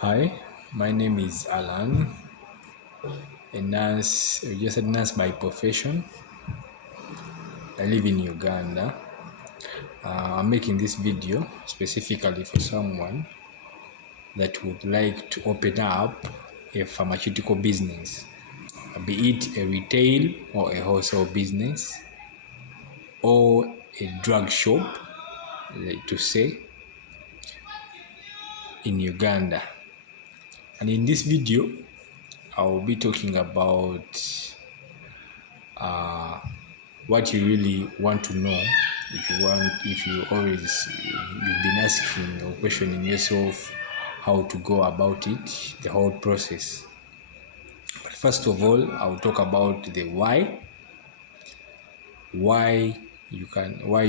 Hi, my name is Alan, a nurse, a registered nurse by profession. I live in Uganda. I'm making this video specifically for someone that would like to open up a pharmaceutical business, be it a retail or a wholesale business or a drug shop, like to say, in Uganda. And in this video, I will be talking about what you really want to know. If you always you've been asking or questioning yourself how to go about it, the whole process. But first of all, I'll talk about the why you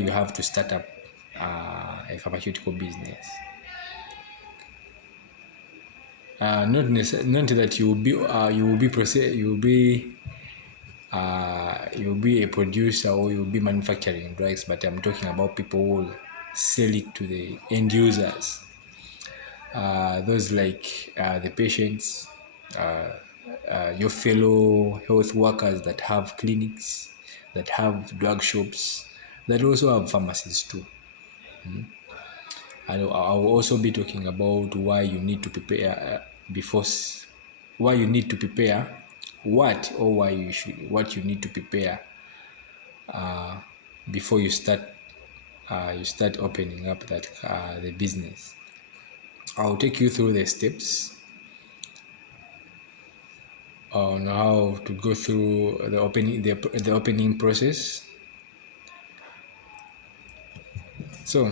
have to start up a pharmaceutical business. Not that you'll be a producer or you'll be manufacturing drugs, but I'm talking about people who will sell it to the end users. Those like the patients, your fellow health workers that have clinics, that have drug shops, that also have pharmacies too. And I'll also be talking about why you need to prepare why you need to prepare what you need to prepare before you start opening up the business. I'll take you through the steps on how to go through the opening process. So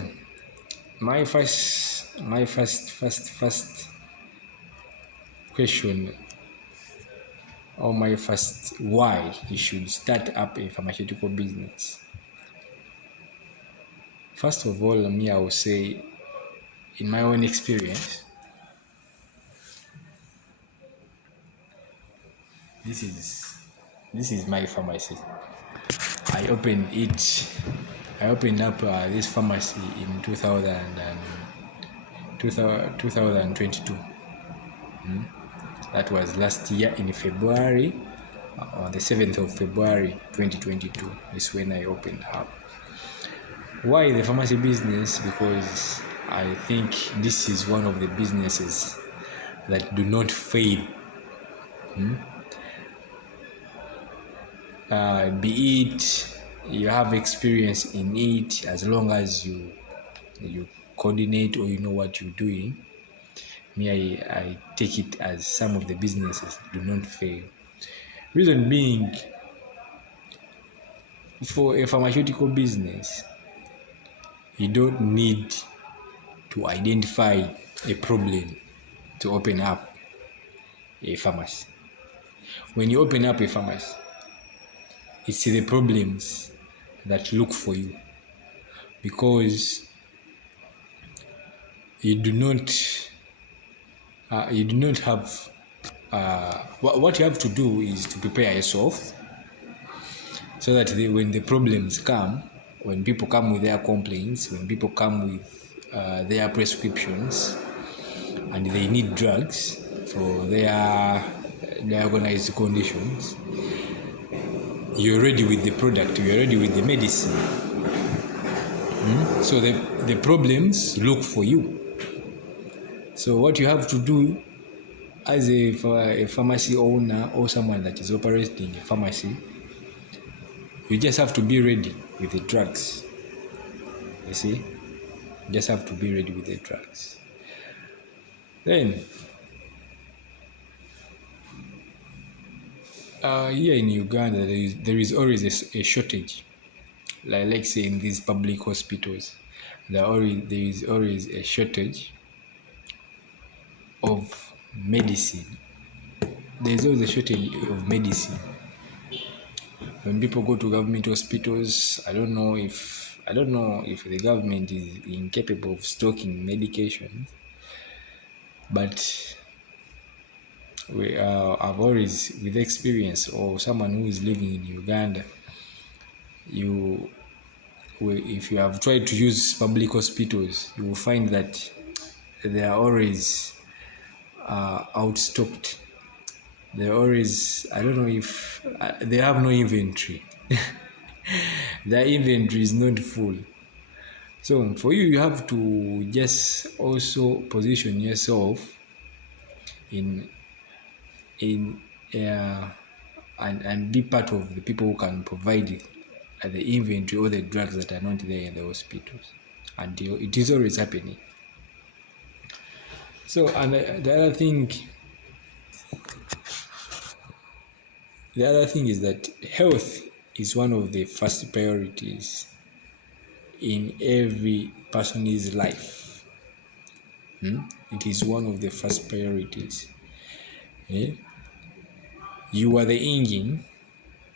my first question, or my first why you should start up a pharmaceutical business. First of all, I will say, in my own experience, this is my pharmacy. I opened it. I opened up this pharmacy in 2022. That was last year in February, on the 7th of February 2022 is when I opened up. Why the pharmacy business? Because I think this is one of the businesses that do not fail. Be it you have experience in it, as long as you coordinate or you know what you're doing. I take it as some of the businesses do not fail. Reason being, for a pharmaceutical business, you don't need to identify a problem to open up a pharmacy. When you open up a pharmacy, it's the problems that look for you, because you do not have what you have to do is to prepare yourself so that when the problems come, when people come with their complaints, when people come with their prescriptions and they need drugs for their diagnosed conditions, you're ready with the product, you're ready with the medicine. So the problems look for you. So what you have to do as a pharmacy owner or someone that is operating a pharmacy, you just have to be ready with the drugs. You see? You just have to be ready with the drugs. Then, here in Uganda, there is always a shortage. Like say in these public hospitals, there is always a shortage of medicine. There is always a shortage of medicine. When people go to government hospitals, I don't know if the government is incapable of stocking medications, but I've always, with experience or someone who is living in Uganda, if you have tried to use public hospitals, you will find that there are always outstocked. They always, I don't know if they have no inventory. Their inventory is not full. So for you, you have to just also position yourself in in uh, and be part of the people who can provide the inventory or the drugs that are not there in the hospitals. And it is always happening. So, and the other thing is that health is one of the first priorities in every person's life. It is one of the first priorities. Eh? You are the engine.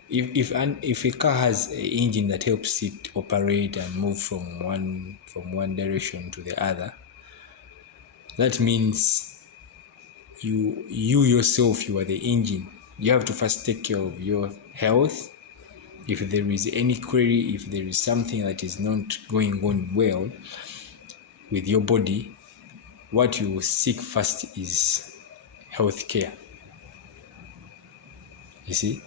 If a car has an engine that helps it operate and move from one direction to the other, that means you yourself, you are the engine. You have to first take care of your health. If there is any query, if there is something that is not going on well with your body, what you seek first is health care. You see,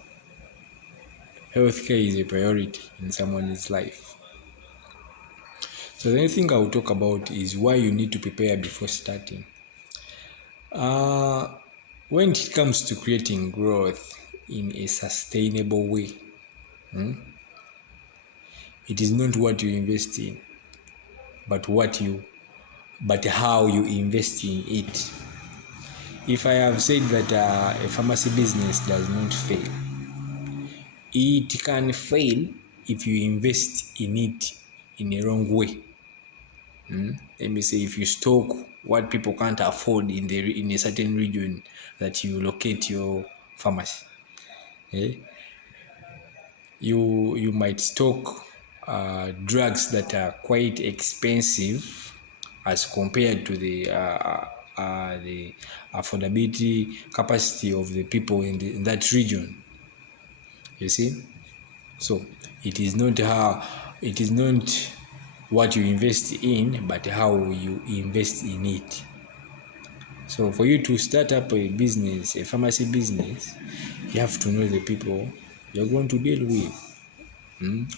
healthcare is a priority in someone's life. So the only thing I will talk about is why you need to prepare before starting. When it comes to creating growth in a sustainable way, it is not what you invest in, but how you invest in it. If I have said that a pharmacy business does not fail, it can fail if you invest in it in a wrong way. Let me say, if you stock what people can't afford in a certain region that you locate your pharmacy, you might stock drugs that are quite expensive as compared to the affordability capacity of the people in that region. You see, so it is not what you invest in, but how you invest in it. So for you to start up a business, a pharmacy business, you have to know the people you're going to deal with.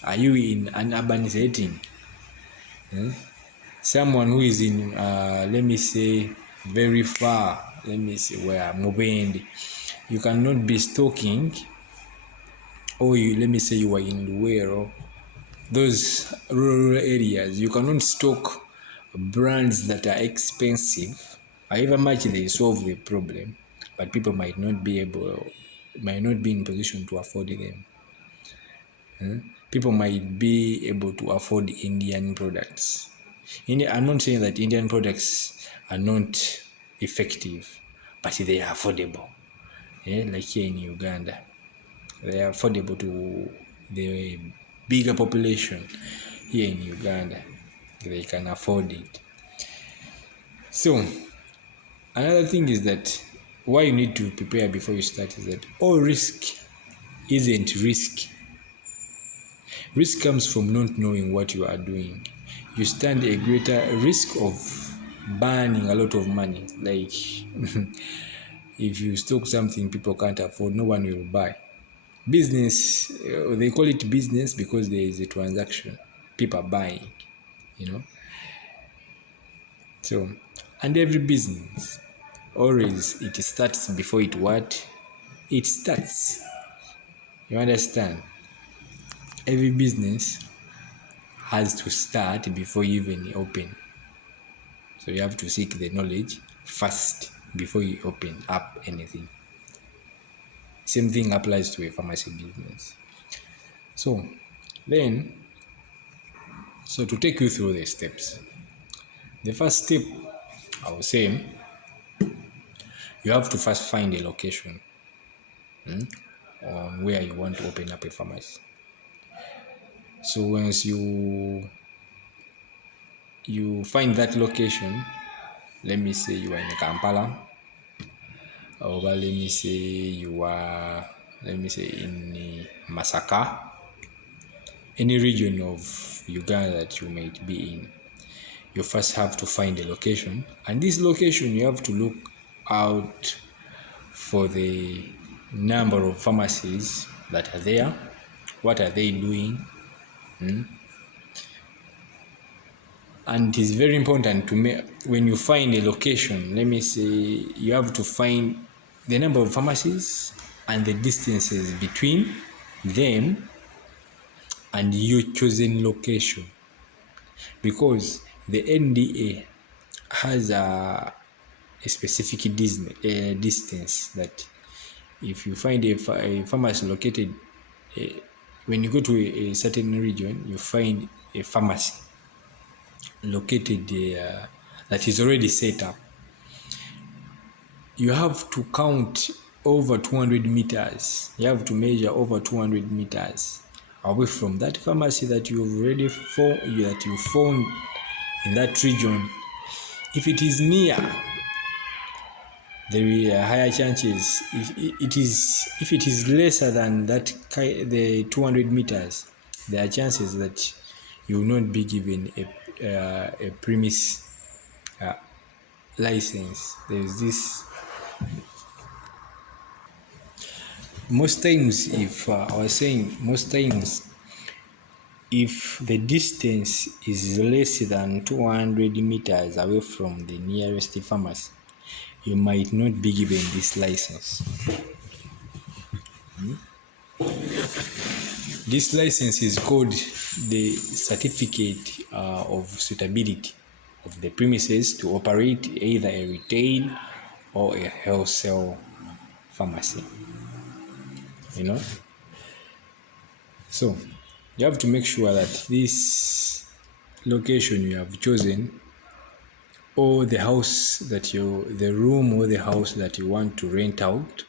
Are you in an urban setting? Someone who is in, let me say, very far, let me say, where Mubende, you cannot be stocking, or let me say you are in Luwero, those rural areas, you cannot stock brands that are expensive. However much they solve the problem, but people might not be in position to afford them. People might be able to afford Indian products. I'm not saying that Indian products are not effective, but they are affordable. Like here in Uganda, they are affordable to the bigger population here in Uganda. They can afford it. So another thing is that why you need to prepare before you start is that all risk isn't risk. Risk comes from not knowing what you are doing. You stand a greater risk of burning a lot of money. Like if you stock something people can't afford, no one will buy. Business, they call it business because there is a transaction. People are buying, you know. So, and every business, always it starts before it what? It starts. You understand? Every business has to start before you even open. So you have to seek the knowledge first before you open up anything. Same thing applies to a pharmacy business. So to take you through the steps. The first step, I would say, you have to first find a location on where you want to open up a pharmacy. So once you find that location, let me say you are in Kampala, or let me say you are, in Masaka, any region of Uganda that you might be in. You first have to find a location, and this location you have to look out for the number of pharmacies that are there. What are they doing? And it is very important to make, when you find a location, let me say, you have to find the number of pharmacies and the distances between them and your chosen location, because the NDA has a specific distance that if you find a pharmacy located, when you go to a certain region, you find a pharmacy located that is already set up, you have to count over 200 meters. You have to measure over 200 meters away from that pharmacy that you've already that you found in that region. If it is near, there are higher chances. If it is lesser than that, the 200 meters, there are chances that you will not be given a premise license. There's this. Most times, if I was saying, most times, if the distance is less than 200 meters away from the nearest pharmacy, you might not be given this license. This license is called the certificate of suitability of the premises to operate either a retail or a wholesale pharmacy. So you have to make sure that this location you have chosen, or the room or the house that you want to rent out,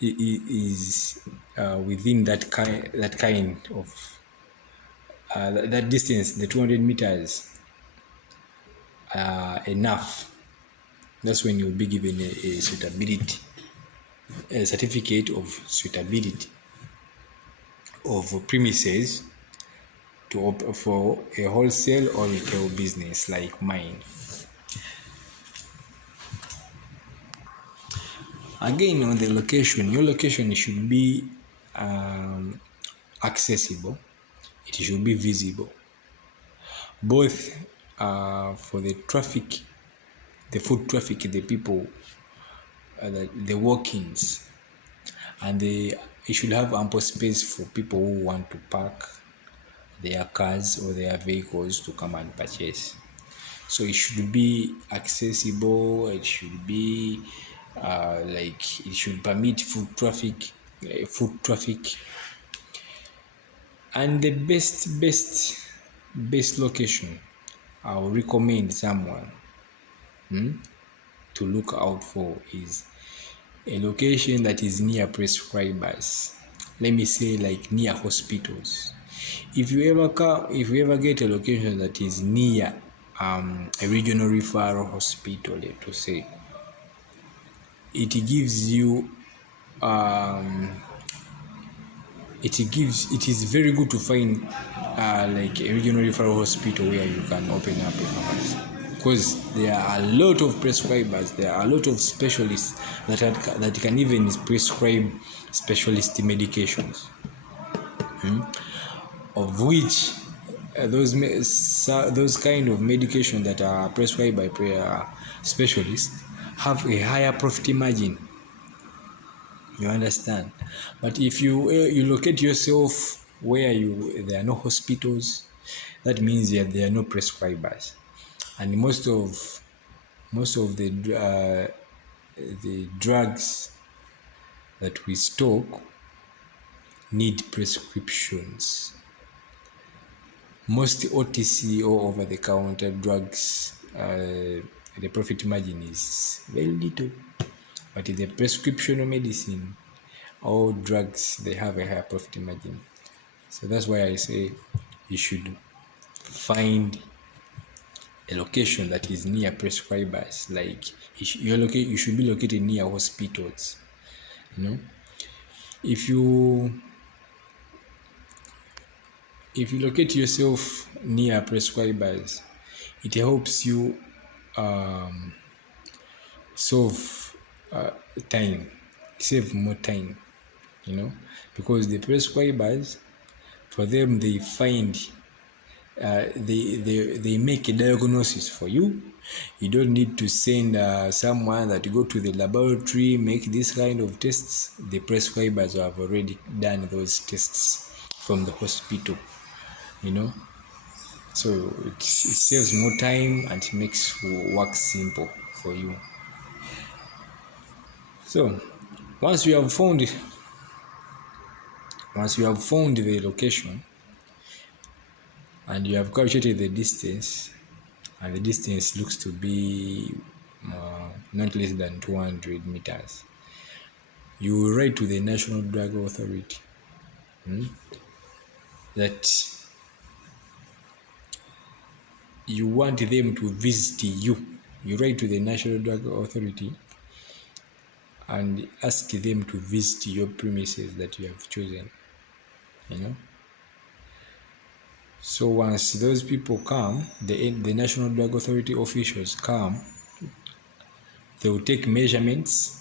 is within that kind of that distance, the 200 meters, enough. That's when you'll be given a certificate of suitability of premises for a wholesale or retail business like mine. Again, on the location, your location should be accessible. It should be visible, both for the traffic, the foot traffic, the people, the walk-ins, and it should have ample space for people who want to park their cars or their vehicles to come and purchase. So it should be accessible. It should be it should permit foot traffic, and the best location I will recommend someone to look out for is a location that is near prescribers. Let me say, like near hospitals. If you ever get a location that is near a regional referral hospital, to say, it gives you it is very good to find like a regional referral hospital where you can open up a pharmacy, because there are a lot of prescribers, there are a lot of specialists that can even prescribe specialist medications, of which those kind of medication that are prescribed by specialists have a higher profit margin. You understand? But if you locate yourself where there are no hospitals, that means that there are no prescribers, and most of the drugs that we stock need prescriptions. Most OTC or over-the-counter drugs, the profit margin is very little. But in the prescription medicine, all drugs, they have a higher profit margin. So that's why I say you should find a location that is near prescribers. Like you should be located near hospitals. If you locate yourself near prescribers, it helps you solve time, save more time, because the prescribers, for them, they find they make a diagnosis for you. You don't need to send someone that go to the laboratory, make this kind of tests. The prescribers have already done those tests from the hospital, you know. So it saves more time and it makes work simple for you. So once you have found the location and you have calculated the distance, and the distance looks to be not less than 200 meters, you will write to the National Drug Authority that you want them to visit you. You write to the National Drug Authority and ask them to visit your premises that you have chosen, you know. So once those people come, the National Drug Authority officials come, they will take measurements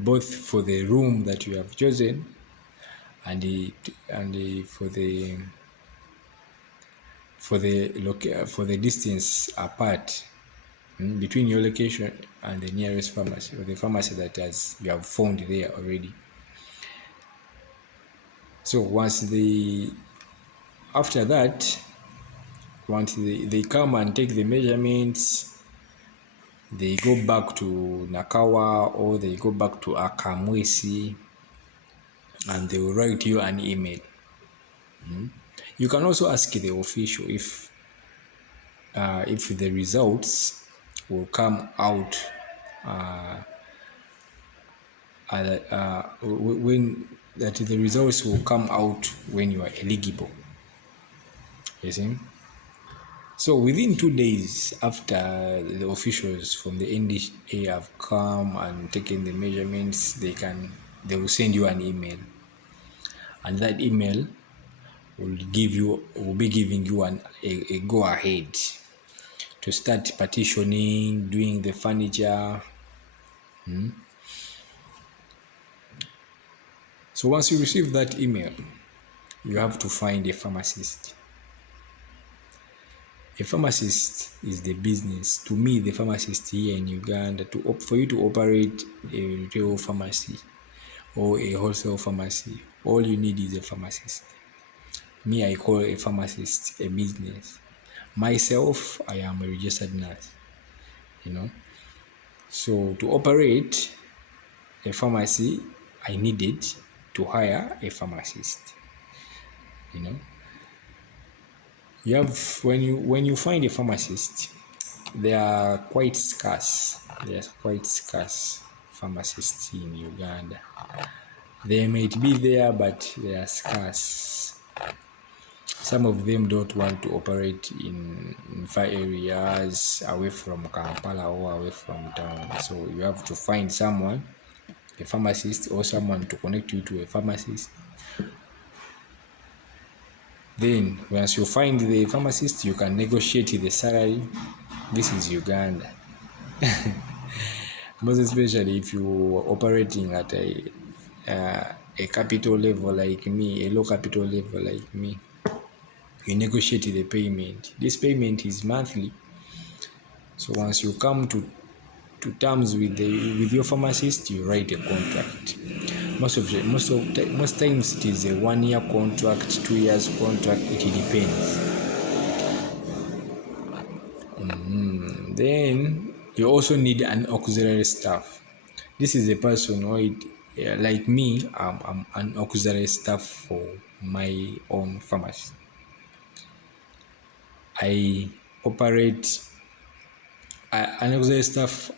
both for the room that you have chosen and for the distance apart between your location and the nearest pharmacy, or the pharmacy that you have found there already. So after that, once they come and take the measurements, they go back to Nakawa or they go back to Akamwesi and they will write you an email. You can also ask the official if the results will come out when that the results will come out when you are eligible. You see? So within 2 days after the officials from the NDA have come and taken the measurements, they will send you an email, and that email will be giving you a go ahead to start partitioning, doing the furniture. So once you receive that email, you have to find a pharmacist. A pharmacist is the business. To me, the pharmacist here in Uganda, for you to operate a retail pharmacy or a wholesale pharmacy, all you need is a pharmacist. Me, I call a pharmacist a business. Myself, I am a registered nurse, So to operate a pharmacy, I needed to hire a pharmacist, You have when you find a pharmacist, they are quite scarce. There's quite scarce pharmacists in Uganda. They might be there, but they are scarce. Some of them don't want to operate in far areas away from Kampala or away from town. So you have to find someone, a pharmacist, or someone to connect you to a pharmacist. Then, once you find the pharmacist, you can negotiate the salary. This is Uganda. Most especially if you are operating at a capital level like me, a low capital level like me, you negotiate the payment. This payment is monthly. So once you come to terms with your pharmacist, you write a contract. Most times it is a 1-year contract, 2 years contract. It depends. Then you also need an auxiliary staff. This is a person who, like me, I'm an auxiliary staff for my own pharmacy. I operate an auxiliary staff.